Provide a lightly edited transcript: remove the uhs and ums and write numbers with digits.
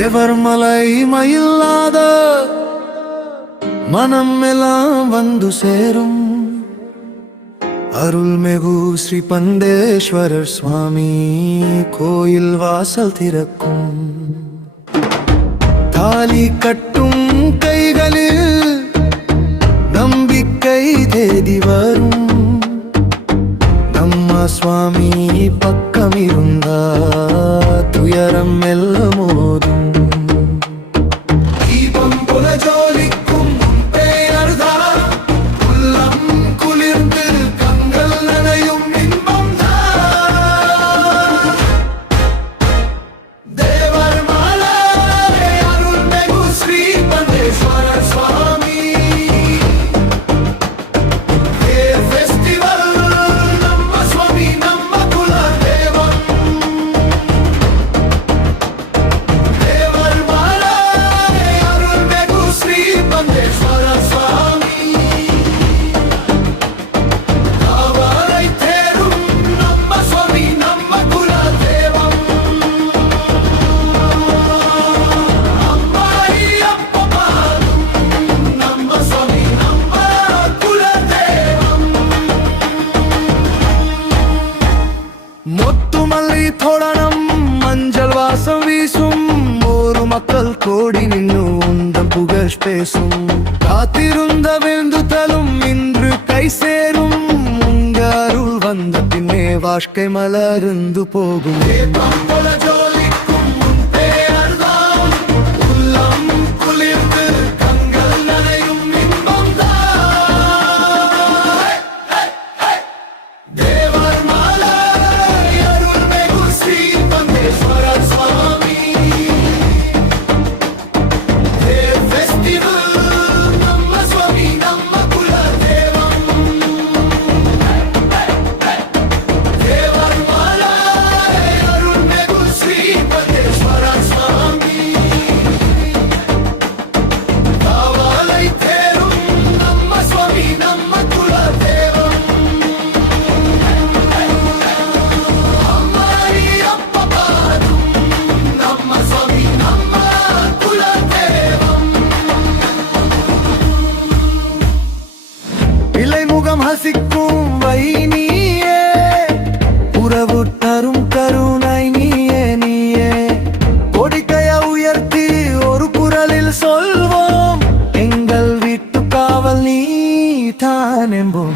தேவர் மலை மயிலாத மனம் எல்லாம் வந்து சேரும் அருள்மிகு ஸ்ரீ பந்தேஸ்வரர் சுவாமி கோயில் வாசல் திறக்கும். தாலி கட்டும் கைகளில் நம்பிக்கை தேடி வரும். நம்ம சுவாமி பக்கம் இருந்தா துயரம் எல்லாம் மோதும். தீபம் போல ஜோலிக்கும் பெயர்தான் உள்ளம் குளிர்ந்து கண்கள் நனையும் இன்பம் தான். தேவர் மலை அருள்மிகு ஸ்ரீ பந்தேஸ்வரர் சுவாமி மொத்துமல்லி தோரணம் மஞ்சள் வாசம் வீசும். ஒரு மக்கள் கோடி நின்று உந்தம் புகழ் பேசும். காத்திருந்த வேண்டுதலும் இன்று கை சேரும். உங்க அருள் வந்த பின்னே வாழ்க்கை மலர்ந்து போகும். முகம் ஹசிக்கும் வைனியே உறவு தரும் கருணை நீயே நீயே. கொடிக்கைய உயர்த்தி ஒரு குரலில் சொல்வோம் எங்கள் வீட்டு காவல் நீ தான் என்போம்.